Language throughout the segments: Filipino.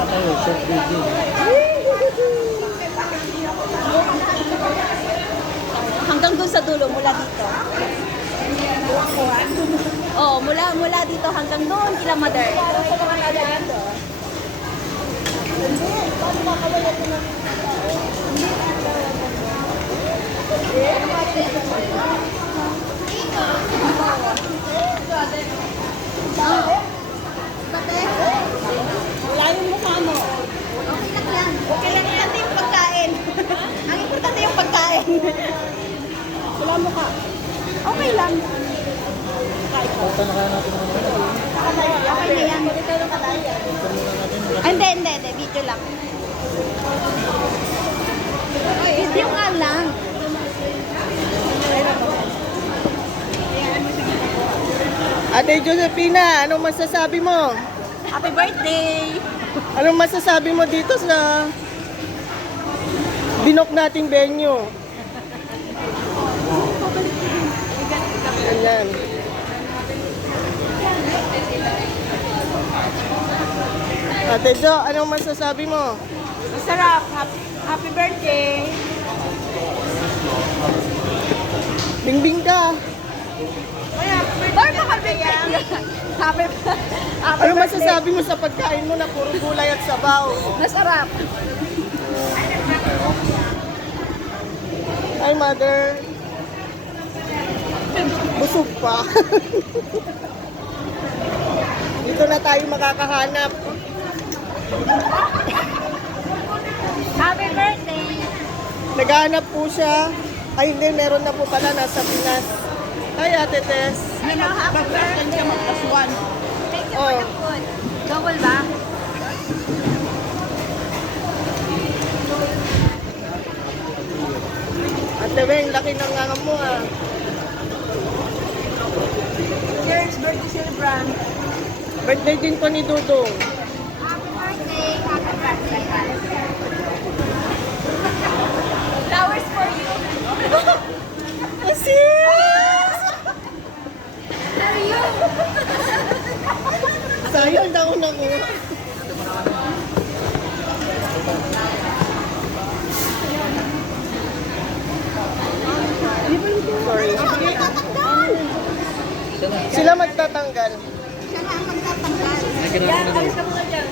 Tayo, short video. Hanggang dun sa dulo, mula dito. Oo, mula dito hanggang doon kila mother. Wala yung mukha mo. Okay lang yan. Okay lang yan. Yung pagkain. Ang importante yung pagkain. Wala mukha. Okay lang. Basta na kaya natin ang mga Okay na yan. Hindi. Video lang. Video nga lang. Ate Josefina, anong masasabi mo? Happy birthday! Anong masasabi mo dito sa binok nating venue? Ayan. Ate Jo, anong masasabi mo? Masarap. Happy birthday! Bingbing ka. Or baka birthday! Happy Anong masasabi mo sa pagkain mo na puro gulay at sabaw? Masarap. Ay, mother. Busog pa. Dito na tayo makakahanap. Happy birthday! Naghahanap po siya. Ay, hindi. Meron na po pala. Nasa Pinas. Hi, Ate Tess. Hello, happy birthday! Thank you for the food. Double ba? Ate Weng, laki ng nga mo ah. Cheers, birthday celebrant. Birthday din po ni Dudong. Happy birthday! Happy birthday! Flowers for you! Asis! For you! Sayang daw na ko. Sorry. Sila magtatanggal. Siya na ang magtatanggal. Nagkira ko na daw. ka muna dyan.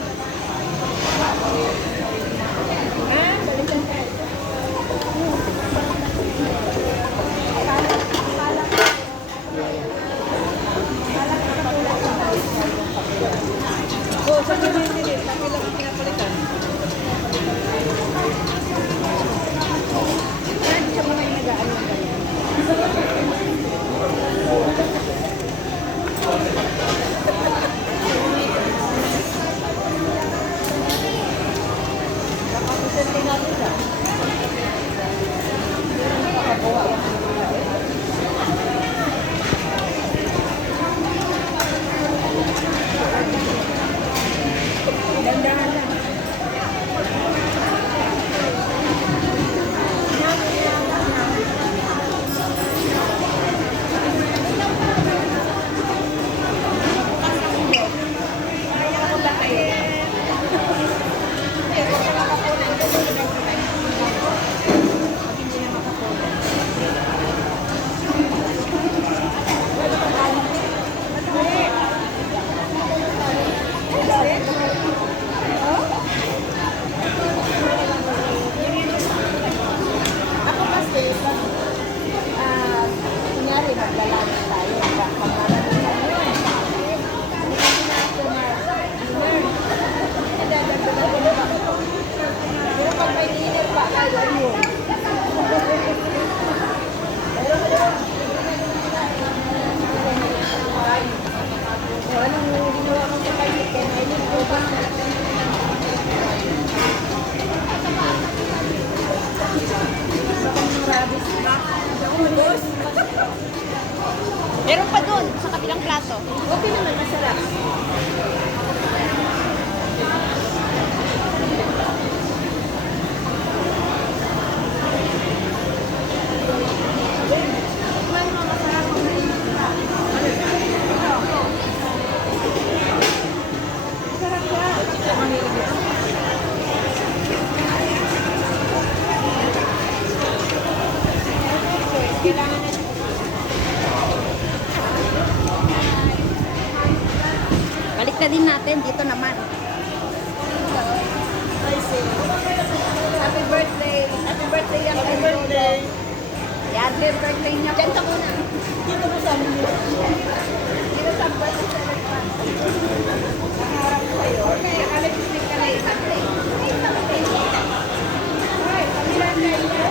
Meron pa dun, sa kabilang plato. Okay naman, masarap. Masarap siya. din natin dito naman. Happy birthday. Happy birthday yan. Happy birthday. Yan, happy birthday niya. Diyan ka muna. Dito mo sa amin. Dito sa birthday celebrant. Nakaharap ko kayo. Okay, nakalipstick ka na isang day. Isang day. Okay, pamilan kayo niya.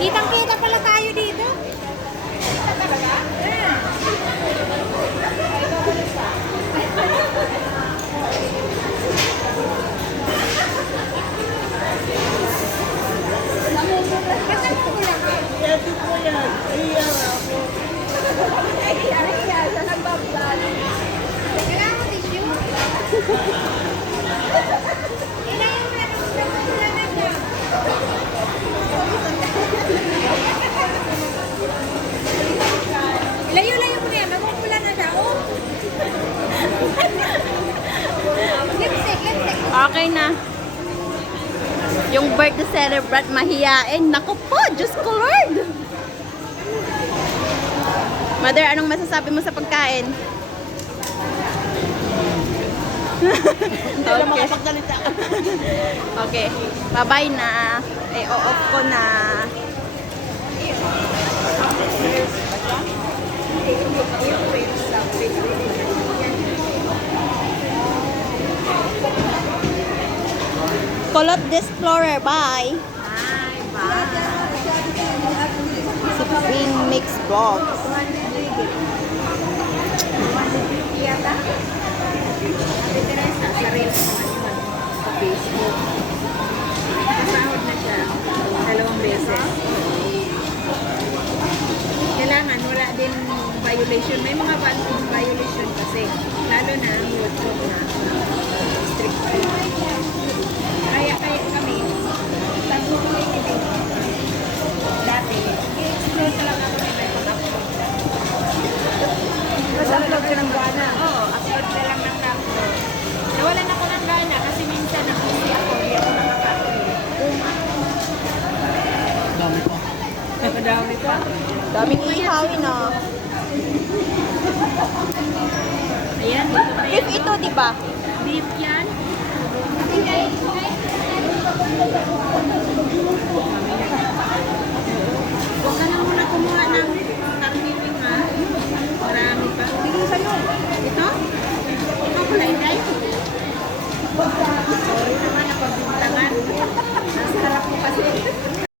Kitang-kita pala tayo dito. Kita talaga? Edit mo yan. Iyan ako. Ay, sa nagbablog. Kailangan mo tissue? Kailangan mo na ng layo-layo mo yan. Magpupula na siya. Oh. Lipstick. Okay na. Yung birthday celebrant mahiyain. Naku po, Diyos ko Lord. Mother, anong masasabi mo sa pagkain? Hindi na makapagsalita. Okay. Bye-bye na. I-off ko na. Kulot Explorer. Bye. Si Ping Mix Vlogs. Sa Facebook. Nakasahod na siya 2 beses. Kailangan wala din violation. May mga violation kasi. Lalo na ang YouTube na strict. Kaya kami, taguloy nito. Dati, i-explore ka lang ako may pag-upload. Mag-upload ka ng gana? Oo, upload ka lang ng upload. Nawalan ako ng gana kasi minsan nag-busy ako, hindi ako nakaka-upload. Dami pa. Madami pa. Daming ihawin ah. Ayan, dito pa Beef ito, di ba? Beef yan.